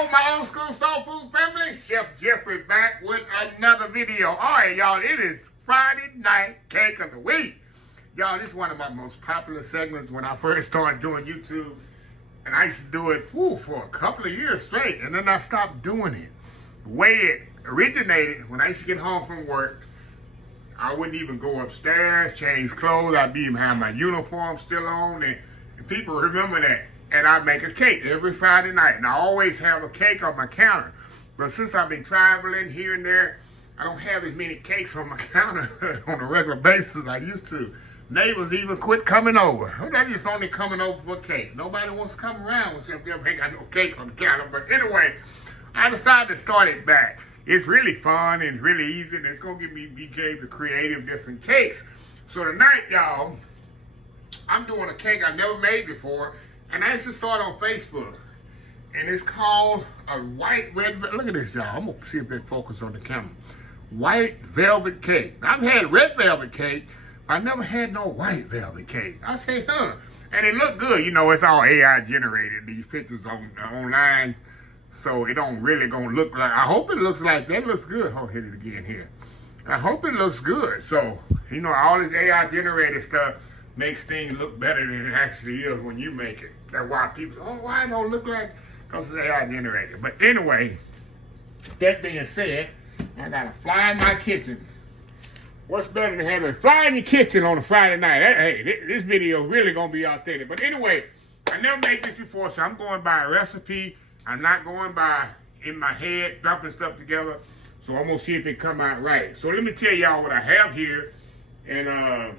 Hello, my old school soul food family. Chef Jeffrey back with another video. All right, y'all, it is Friday night cake of the week. Y'all, this is one of my most popular segments when I first started doing YouTube. And I used to do it for a couple of years straight. And then I stopped doing it. The way it originated, when I used to get home from work, I wouldn't even go upstairs, change clothes. I'd even have my uniform still on. And people remember that. And I make a cake every Friday night. And I always have a cake on my counter. But since I've been traveling here and there, I don't have as many cakes on my counter on a regular basis as I used to. Neighbors even quit coming over. They're just only coming over for cake. Nobody wants to come around if they ain't got no cake on the counter. But anyway, I decided to start it back. It's really fun and really easy. And it's going to give me BJ the creative different cakes. So tonight, y'all, I'm doing a cake I never made before. And I used to start on Facebook. And it's called a white red, look at this, y'all. I'm going to see if they focus on the camera. White velvet cake. I've had red velvet cake. I never had no white velvet cake. I say, and it looked good. You know, it's all AI generated, these pictures online. So it don't really gonna look like, I hope it looks like that. Looks good. I'll hit it again here. I hope it looks good. So, you know, all this AI generated stuff makes things look better than it actually is when you make it. That's why people say, oh, why it don't look like, because it's AI generated. But anyway, that being said, I got a fly in my kitchen. What's better than having a fly in your kitchen on a Friday night? Hey, this video really gonna be authentic. But anyway, I never made this before, so I'm going by a recipe. I'm not going by in my head, dumping stuff together. So I'm gonna see if it come out right. So let me tell y'all what I have here, and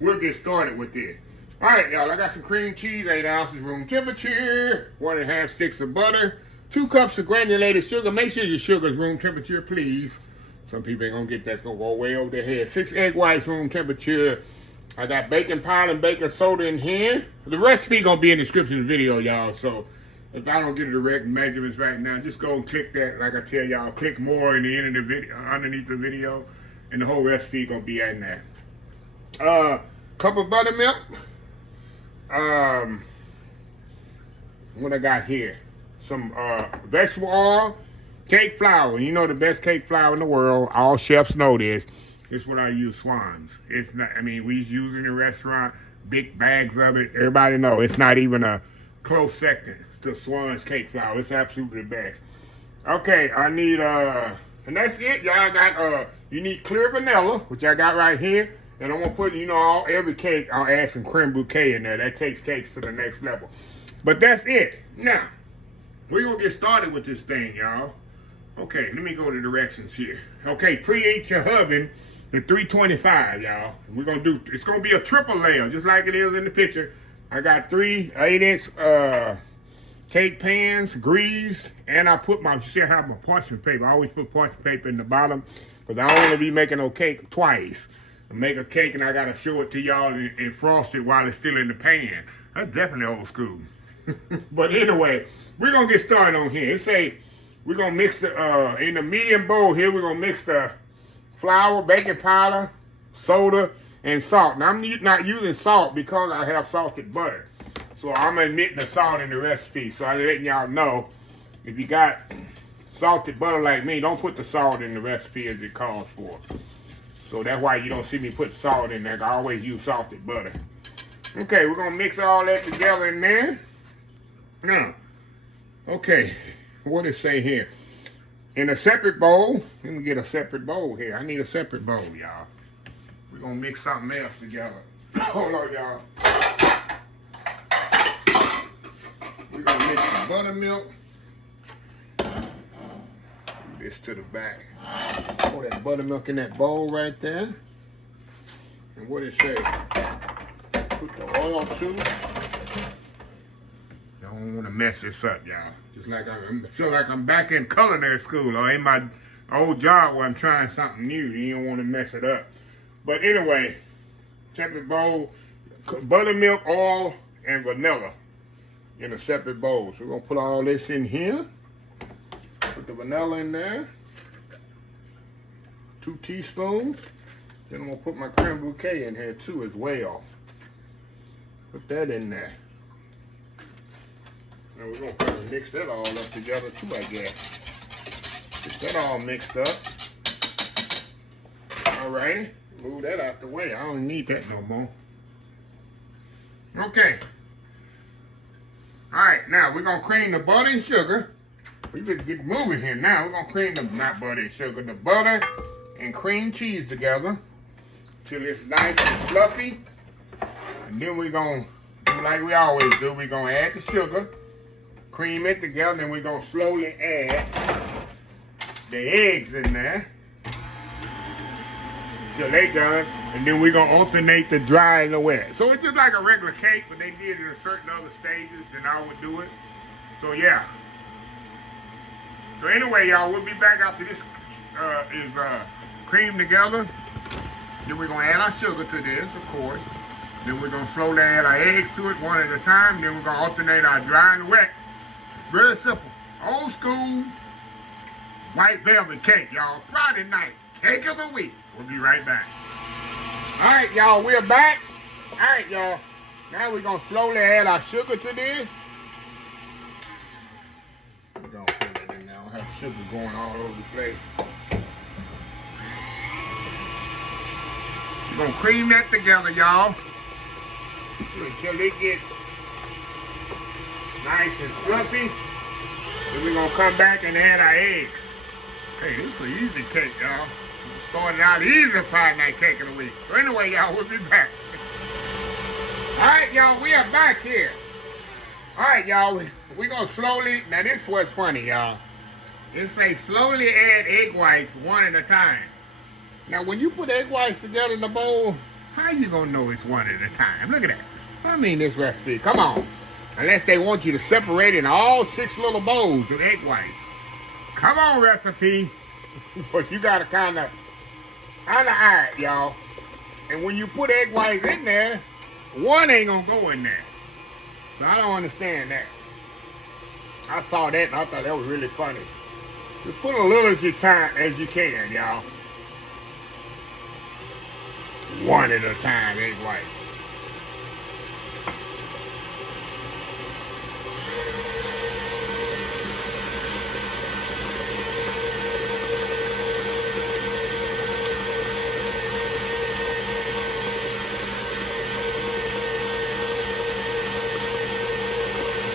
we'll get started with this. All right, y'all, I got some cream cheese, 8 ounces room temperature, 1.5 sticks of butter, 2 cups of granulated sugar. Make sure your sugar's room temperature, please. Some people ain't gonna get that. It's gonna go way over their head. 6 egg whites, room temperature. I got baking powder and baking soda in here. The recipe gonna be in the description of the video, y'all. So if I don't get the direct measurements right now, just go and click that. Like I tell y'all, click more in the end of the video, underneath the video, and the whole recipe gonna be in there. Cup of buttermilk. What I got here? Some vegetable oil, cake flour. You know the best cake flour in the world. All chefs know this. This is what I use, Swans. It's not, I mean, we use in the restaurant, big bags of it. Everybody know it's not even a close second to Swans cake flour. It's absolutely the best. Okay, I need, and that's it, y'all. I got, you need clear vanilla, which I got right here. And I'm gonna put, you know, every cake, I'll add some creme bouquet in there. That takes cakes to the next level. But that's it. Now, we're gonna get started with this thing, y'all. Okay, let me go to directions here. Okay, preheat your oven to 325, y'all. We're gonna do, it's gonna be a triple layer, just like it is in the picture. I got 3 8-inch cake pans, greased, and I put my, you see I have my parchment paper. I always put parchment paper in the bottom, because I don't wanna be making no cake twice. I make a cake and I gotta show it to y'all and frost it while it's still in the pan. That's definitely old school. But anyway, we're gonna get started on here. It say we're gonna mix the in the medium bowl here. We're gonna mix the flour, baking powder, soda, and salt. Now I'm not using salt because I have salted butter, so I'm omitting the salt in the recipe. So I'm letting y'all know, if you got salted butter like me, don't put the salt in the recipe as it calls for. So that's why you don't see me put salt in there. I always use salted butter. Okay, we're gonna mix all that together in there. Now, okay, what does it say here? In a separate bowl, let me get a separate bowl here. I need a separate bowl, y'all. We're gonna mix something else together. Hold on, y'all. We're gonna mix the buttermilk. This to the back. Pour that buttermilk in that bowl right there. And what it say? Put the oil too. Don't want to mess this up, y'all. Just like I feel like I'm back in culinary school or in my old job where I'm trying something new. You don't want to mess it up. But anyway, separate bowl, buttermilk, oil, and vanilla in a separate bowl. So we're gonna put all this in here. Put the vanilla in there. 2 teaspoons. Then I'm gonna put my creme bouquet in here too as well. Put that in there. And we're going to kind of mix that all up together too, I guess. Get that all mixed up. Alrighty. Move that out the way. I don't need that no more. Okay. Alright, now we're going to cream the butter and sugar. We better get moving here now. We're going to cream the, not butter and sugar, the butter and cream cheese together till it's nice and fluffy. And then we're going to do like we always do. We're going to add the sugar, cream it together, and we're going to slowly add the eggs in there till they done. And then we're going to alternate the dry and the wet. So it's just like a regular cake, but they did it in certain other stages than I would do it. So yeah. So anyway, y'all, we'll be back after this is creamed together. Then we're going to add our sugar to this, of course. Then we're going to slowly add our eggs to it one at a time. Then we're going to alternate our dry and wet. Very simple. Old school white velvet cake, y'all. Friday night, cake of the week. We'll be right back. All right, y'all, we're back. All right, y'all. Now we're going to slowly add our sugar to this. We're going to put it in there. I don't have sugar going all over the place. We're going to cream that together, y'all, until it gets nice and fluffy. Then we're going to come back and add our eggs. Hey, this is an easy cake, y'all. Started out easy Friday night cake of the week. So anyway, y'all, we'll be back. All right, y'all, we are back here. All right, y'all, we're going to slowly, now this is what's funny, y'all. It says slowly add egg whites one at a time. Now, when you put egg whites together in the bowl, how you going to know it's one at a time? Look at that. I mean, this recipe, come on. Unless they want you to separate in all 6 little bowls with egg whites. Come on, recipe. But you got to kind of eye it, y'all. And when you put egg whites in there, one ain't going to go in there. So I don't understand that. I saw that and I thought that was really funny. Just put a little as you can, y'all. One at a time, egg whites.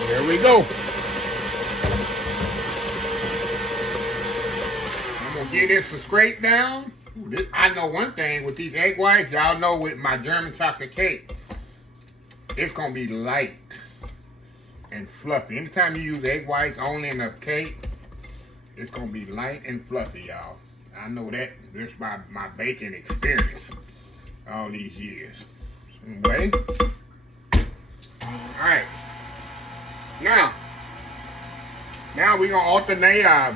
There we go. I'm gonna get this scrape down. I know one thing with these egg whites, y'all know with my German chocolate cake, it's gonna be light and fluffy. Anytime you use egg whites only in a cake, it's gonna be light and fluffy, y'all. I know that. This is my baking experience all these years. Anyway. Alright. Now we're gonna alternate our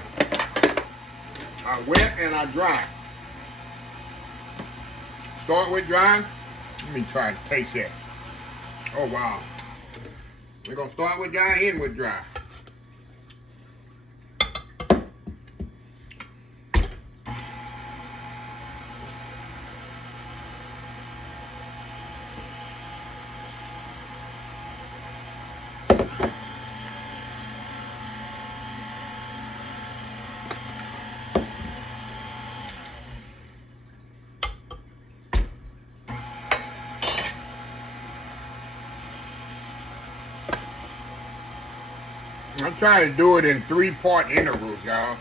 wet and our dry. Start with dry. Let me try to taste that. Oh wow. We're gonna start with dry, end with dry. I'm trying to do it in 3-part intervals, y'all.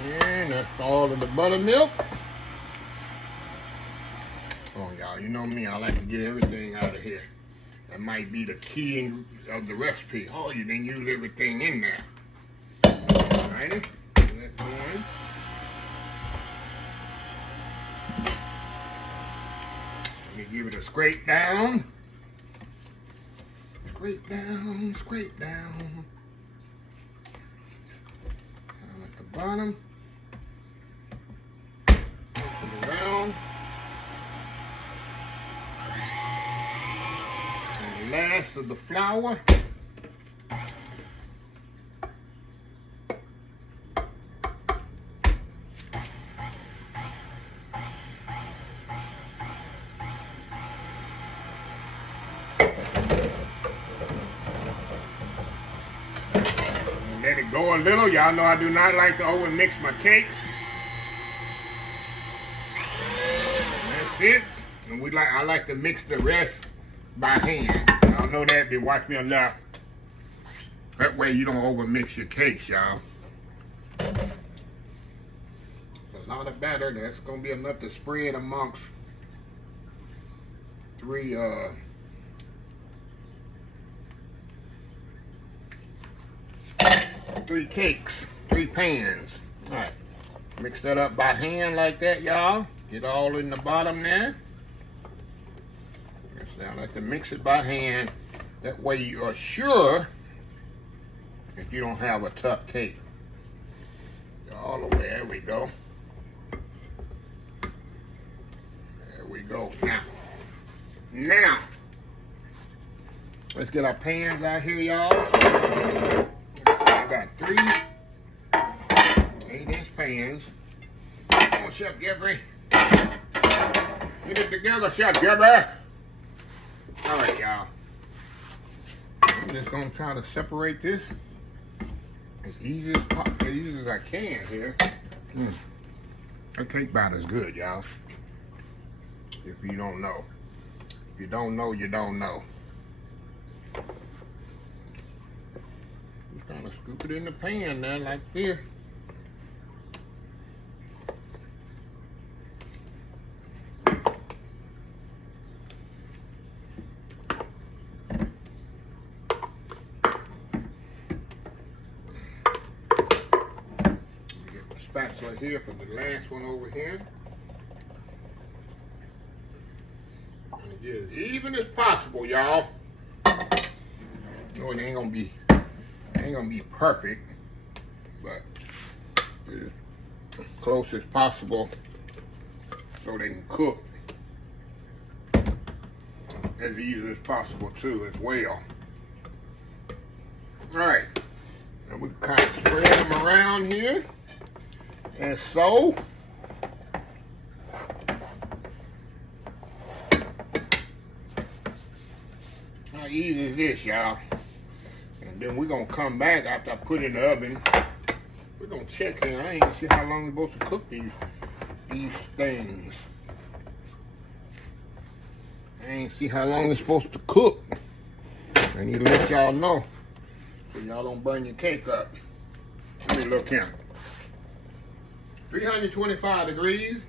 And that's all of the buttermilk. Oh, y'all, you know me, I like to get everything out of here. That might be the key of the recipe. Oh, you didn't use everything in there. Alrighty, that's one. Let me give it a scrape down. Scrape down, scrape down. Down at the bottom. Put it around. mass of the flour. Let it go a little. Y'all know I do not like to over mix my cakes. That's it. And I like to mix the rest by hand. Y'all know that. They watch me enough. That way you don't over mix your cakes, y'all. A lot of batter. That's gonna be enough to spread amongst three cakes, 3 pans. All right, mix that up by hand like that, y'all. Get all in the bottom there. I like to mix it by hand. That way you are sure that you don't have a tough cake. All the way, there we go. There we go. Now, let's get our pans out here, y'all. I got 3 8-inch pans. Come on, Chef Gabby. Get it together, Chef Gabby. All right, y'all. I'm just gonna try to separate this as easy as I can here. That cake batter is good, y'all. If you don't know, if you don't know, you don't know. Just kind of scoop it in the pan there like this. Spatula here for the last one over here. And get as even as possible, y'all. No, it ain't gonna be perfect, but as close as possible so they can cook as easy as possible too as well. All right, and we kind of spread them around here. And so, how easy is this, y'all? And then we're gonna come back after I put it in the oven. We're gonna check here. I ain't see how long we're supposed to cook these things. I ain't see how long it's supposed to cook. I need to let y'all know so y'all don't burn your cake up. Let me look here. 325 degrees.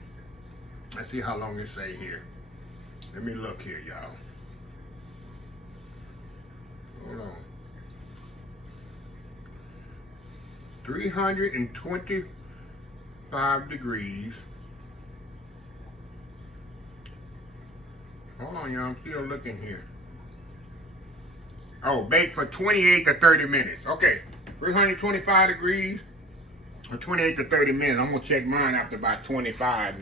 Let's see how long it say here. Let me look here, y'all. Hold on. 325 degrees. Hold on, y'all. I'm still looking here. Oh, bake for 28 to 30 minutes. Okay, 325 degrees. For 28 to 30 minutes. I'm gonna check mine after about 25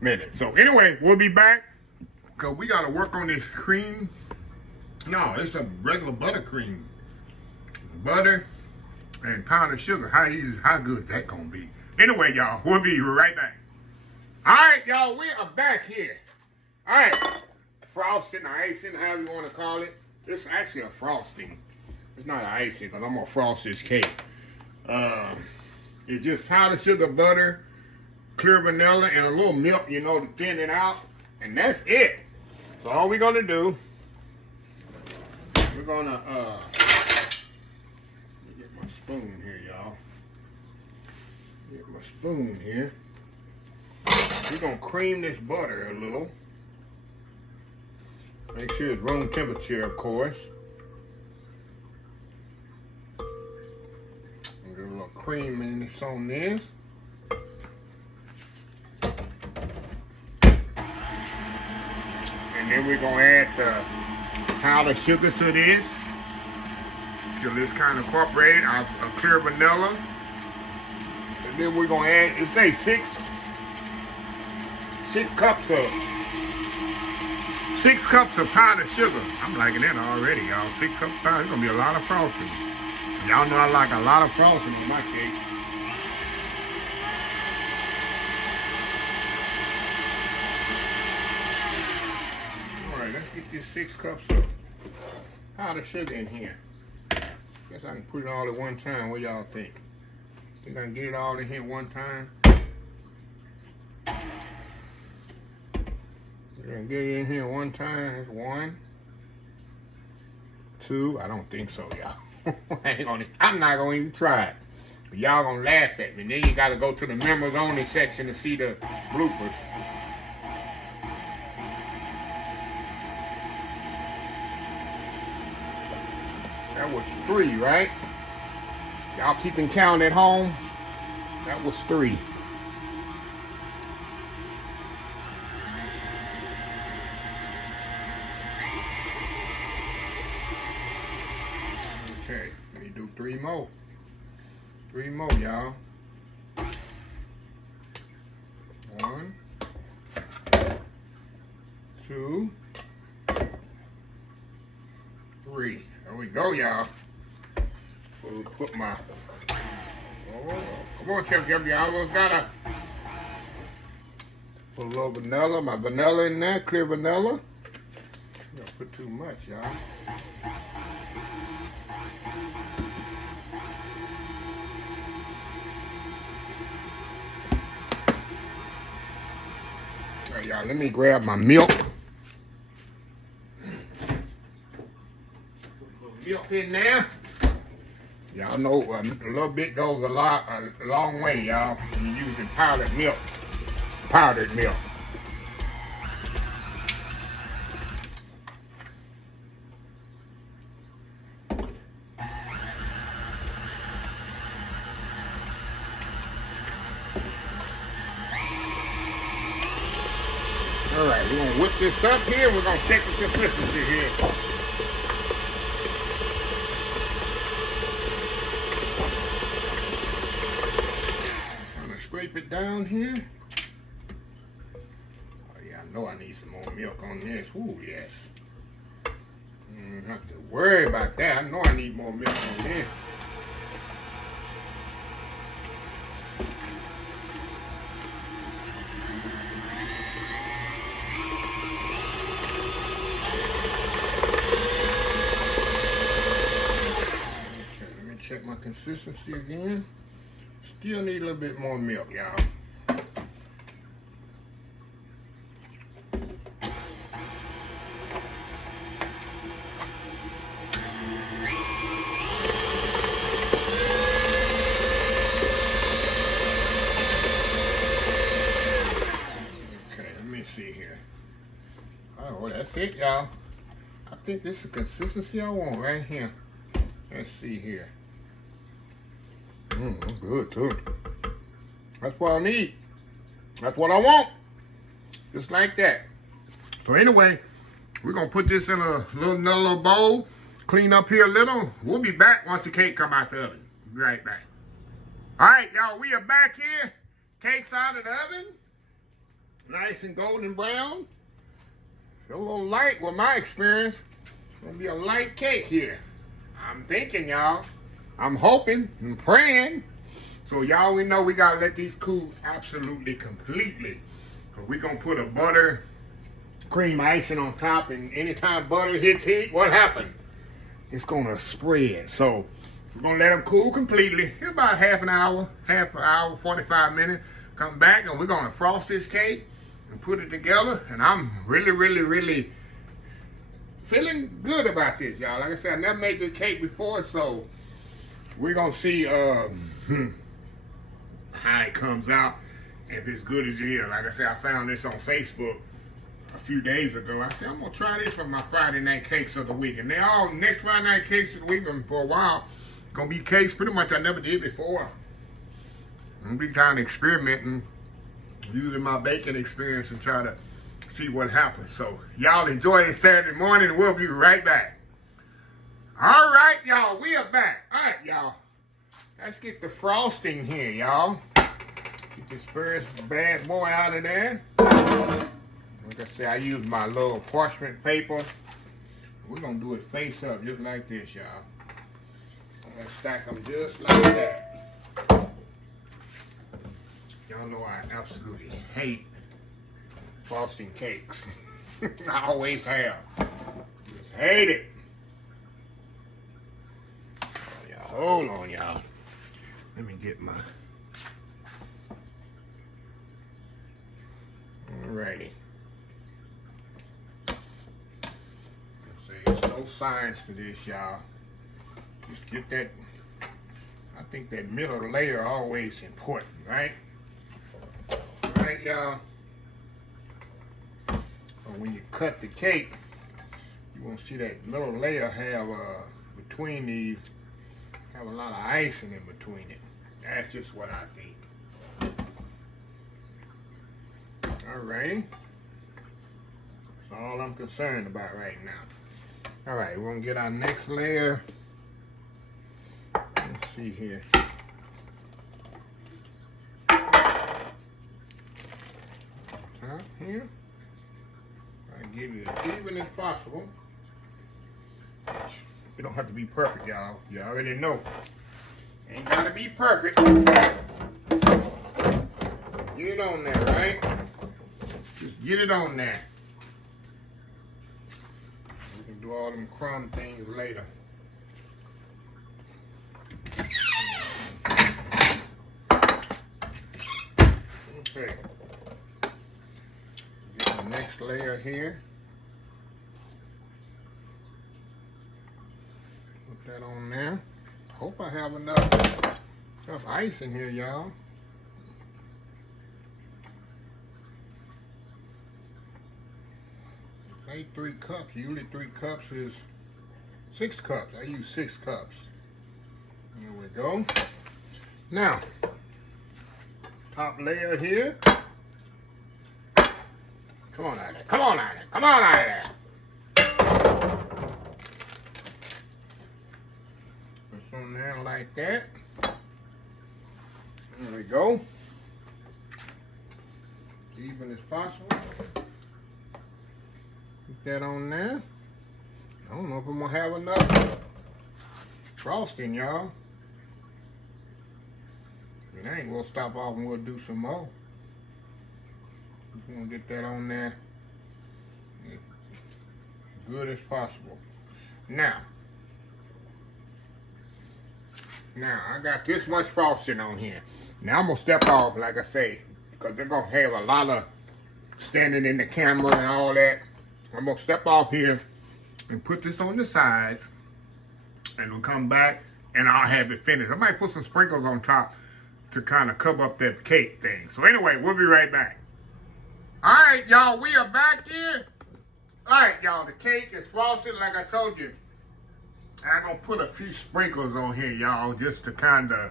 minutes. So anyway, we'll be back because we gotta work on this cream. No, it's a regular buttercream. Butter and powdered sugar. How good is that gonna be? Anyway, y'all, we'll be right back. All right, y'all, we are back here. All right, frosting, or icing, however you wanna call it. It's actually a frosting. It's not an icing because I'm gonna frost this cake. It's just powdered sugar, butter, clear vanilla, and a little milk, you know, to thin it out. And that's it. So all we're gonna do, we're gonna, let me get my spoon here, y'all. Get my spoon here. We're gonna cream this butter a little. Make sure it's room temperature, of course. Get a little cream in this on this. And then we're gonna add the powdered sugar to this. Till it's kind of incorporated. A clear vanilla. And then we're gonna add, it say 6 cups of 6 cups of powdered sugar. I'm liking that already, y'all. 6 cups of powder. It's gonna be a lot of frosting. Y'all know I like a lot of frosting on my cake. All right, let's get this 6 cups of powdered sugar in here. Guess I can put it all at one time. What y'all think? Think I can get it all in here one time? We're gonna get it in here one time. That's 1, 2. I don't think so, y'all. I'm not gonna even try it. But y'all gonna laugh at me. Then you gotta go to the members only section to see the bloopers. That was 3, right? Y'all keeping count at home? That was 3. Okay, let me do 3 more. 3 more, y'all. 1, 2, 3. There we go, y'all. We'll put my... Oh, come on, Chef Jeffrey. I almost gotta put a little vanilla, my vanilla in there, clear vanilla. Don't put too much, y'all. All right, y'all, let me grab my milk. Milk in there. Y'all know a little bit goes a long way, y'all. When you're using powdered milk. Powdered milk. All right, we're gonna whip this up here. We're gonna check the consistency here. Scrape it down here. Oh yeah, I know I need some more milk on this. Ooh, yes. Don't have to worry about that. I know I need more milk on this. Okay, let me check my consistency again. Still need a little bit more milk, y'all. Okay, let me see here. Oh, well, that's it, y'all. I think this is the consistency I want right here. Let's see here. That's good too. That's what I need. That's what I want. Just like that. So anyway, we're gonna put this in a little bowl, clean up here a little. We'll be back once the cake come out the oven. Be right back. All right, y'all, we are back here. Cake's out of the oven. Nice and golden brown. A little light with my experience. It's gonna be a light cake here. I'm thinking, y'all. I'm hoping and praying. So y'all, we know we gotta let these cool absolutely completely. Cause we're gonna put a butter cream icing on top, and anytime butter hits heat, what happened? It's gonna spread. So we're gonna let them cool completely. About half an hour, 45 minutes. Come back and we're gonna frost this cake and put it together. And I'm really feeling good about this, y'all. Like I said, I never made this cake before, so we're gonna see how it comes out, if it's good as it is. Like I said, I found this on Facebook a few days ago. I said, I'm gonna try this for my Friday night cakes of the week. And they all next Friday night cakes of the week, and for a while, gonna be cakes pretty much I never did before. I'm gonna be kind of experimenting, using my baking experience and try to see what happens. So y'all enjoy this Saturday morning, and we'll be right back. All right, y'all, we are back. All right, y'all. Let's get the frosting here, y'all. Get this first bad boy out of there. Like I say, I use my little parchment paper. We're gonna do it face up, just like this, y'all. I'm gonna stack them just like that. Y'all know I absolutely hate frosting cakes. I always have. Just hate it. Y'all, hold on, y'all. Let me get my... Alrighty. There's no science to this, y'all. Just get that. I think that middle layer always important, right? Right, y'all. When you cut the cake, you want to see that middle layer have between these have a lot of icing in between it. That's just what I think. Alrighty. That's all I'm concerned about right now. Alright, we're gonna get our next layer. Let's see here. Top here. I give you as even as possible. It don't have to be perfect, y'all. You already know. Ain't gotta be perfect. Get it on there, right? Just get it on there. We can do all them crumb things later. Okay. Get the next layer here. Put that on there. Hope I have enough ice in here, y'all. I ate 3 cups. Usually 3 cups is 6 cups. I use 6 cups. There we go. Now, top layer here. Come on out of there. Come on out of there. Come on out of there. Put some there like that. There we go. Even as possible. Put that on there. I don't know if I'm gonna have enough frosting, y'all. It ain't gonna stop off and we'll do some more. We're gonna get that on there as good as possible. Now I got this much frosting on here. Now I'm gonna step off, like I say, because they're gonna have a lot of standing in the camera and all that. I'm gonna step off here and put this on the sides, and we'll come back and I'll have it finished. I might put some sprinkles on top to kind of cover up that cake thing. So anyway, we'll be right back. All right, y'all, we are back here. All right, y'all, the cake is frosted like I told you. I'm gonna put a few sprinkles on here, y'all, just to kind of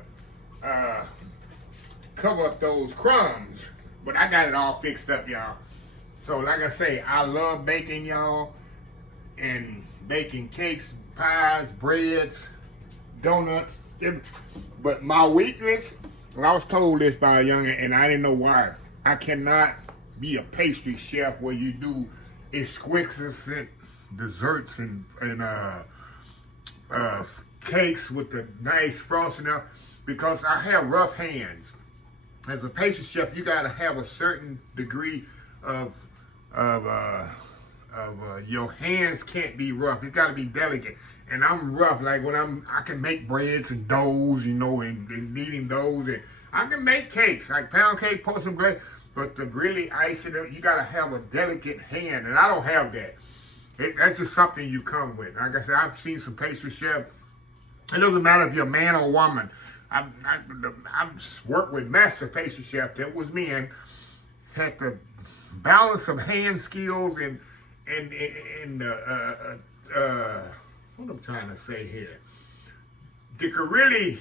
cover up those crumbs. But I got it all fixed up, y'all. So like I say, I love baking, y'all, and baking cakes, pies, breads, donuts. But my weakness, and I was told this by a youngin', and I didn't know why. I cannot be a pastry chef where you do exquisite desserts and cakes with the nice frosting up, because I have rough hands. As a pastry chef, you gotta have a certain degree of your hands can't be rough. It's gotta be delicate. And I'm rough, like when I can make breads and doughs, you know, and kneading doughs, and I can make cakes, like pound cake, porcelain glaze, but to really ice it up, you gotta have a delicate hand, and I don't have that. That's just something you come with. Like I said, I've seen some pastry chefs. It doesn't matter if you're a man or a woman. I've worked with master pastry chefs that was men, had the balance of hand skills and what I'm trying to say here. They could really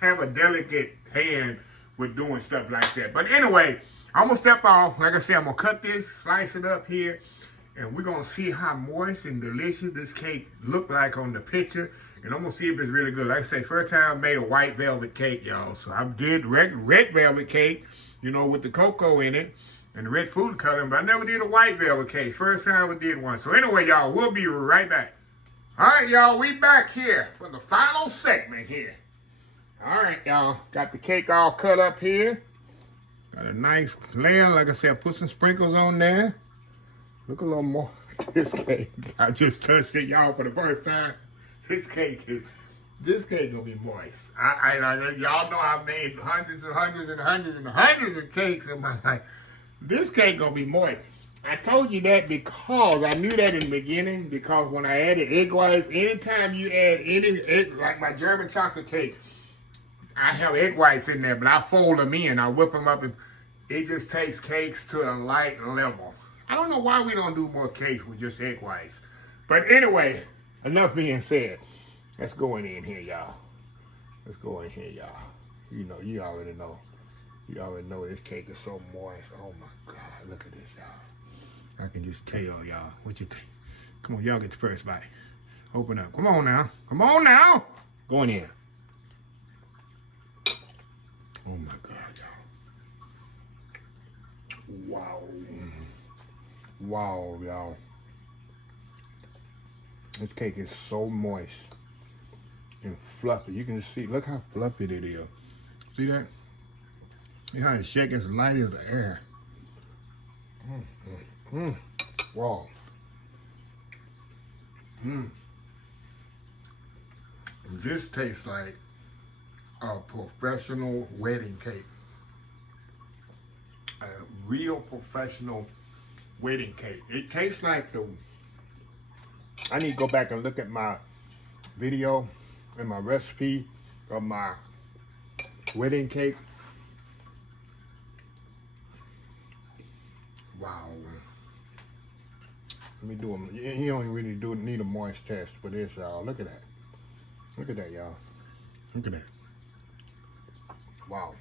have a delicate hand with doing stuff like that. But anyway, I'm gonna step off. Like I said, I'm gonna cut this, slice it up here, and we're gonna see how moist and delicious this cake look like on the picture. And I'm gonna see if it's really good. Like I say, first time I made a white velvet cake, y'all. So I did red velvet cake, you know, with the cocoa in it. and the red food coloring, but I never did a white velvet cake. First time I ever did one. So anyway, y'all, we'll be right back. All right, y'all, we back here for the final segment here. All right, y'all, got the cake all cut up here. Got a nice layer. Like I said, I put some sprinkles on there. Look a little more. This cake, I just touched it, y'all, for the first time. This cake gonna be moist. Y'all know I've made hundreds and hundreds and hundreds and hundreds of cakes in my life. This cake gonna be moist. I told you that because I knew that in the beginning, because when I added egg whites, anytime you add any egg, like my German chocolate cake, I have egg whites in there, but I fold them in, I whip them up, and it just takes cakes to a light level. I don't know why we don't do more cakes with just egg whites. But anyway, enough being said. Let's go in here, y'all. Let's go in here, y'all. You know, you already know. You already know this cake is so moist. Oh my God, look at this, y'all. I can just tell y'all. What you think? Come on, y'all get the first bite. Open up. Come on now. Come on now. Go in here. Oh my God, y'all. Wow. Wow, y'all. This cake is so moist and fluffy. You can see, look how fluffy it is. See that? See how it's shaking as light as the air. Wow. This tastes like a professional wedding cake. A real professional wedding cake. It tastes like I need to go back and look at my video and my recipe of my wedding cake. Wow. Let me do a, you don't really need a moist test for this, y'all. Look at that. Look at that, y'all. Look at that. Wow.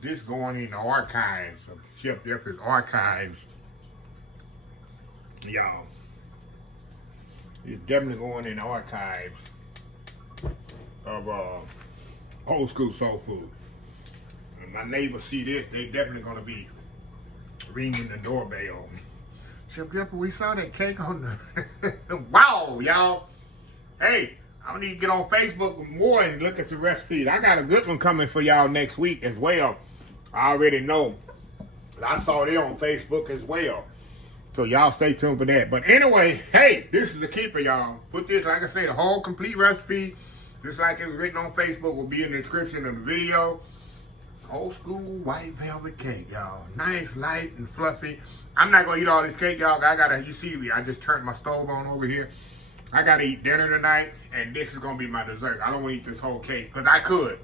This going in the archives of Chef Jeffrey's archives. Y'all. It's definitely going in the archives of old school soul food. And my neighbors see this, they definitely gonna be ringing the doorbell. Chef Jeffrey, we saw that cake on the wow, y'all. Hey, I need to get on Facebook more and look at some recipes. I got a good one coming for y'all next week as well. I already know. I saw it on Facebook as well. So y'all stay tuned for that. But anyway, hey, this is a keeper, y'all. Put this, like I say, the whole complete recipe, just like it was written on Facebook, will be in the description of the video. Old school white velvet cake, y'all. Nice, light, and fluffy. I'm not gonna eat all this cake, y'all. You see, I just turned my stove on over here. I gotta eat dinner tonight, and this is gonna be my dessert. I don't wanna eat this whole cake, because I could.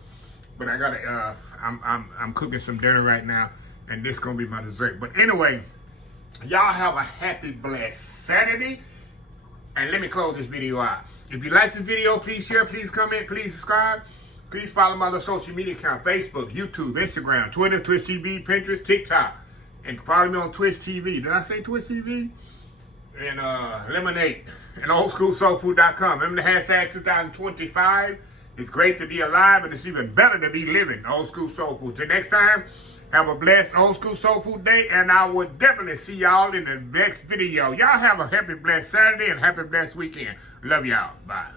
But I gotta, I'm cooking some dinner right now, and this is gonna be my dessert. But anyway, y'all have a happy, blessed Saturday. And let me close this video out. If you like this video, please share, please comment, please subscribe. Please follow my other social media account, Facebook, YouTube, Instagram, Twitter, Twitch TV, Pinterest, TikTok. And follow me on Twitch TV. Did I say Twitch TV? And Lemonade. And oldschoolsoulfood.com. Remember the hashtag 2025? It's great to be alive, but it's even better to be living. Old School Soul Food. Till next time, have a blessed Old School Soul Food day, and I will definitely see y'all in the next video. Y'all have a happy, blessed Saturday and happy, blessed weekend. Love y'all. Bye.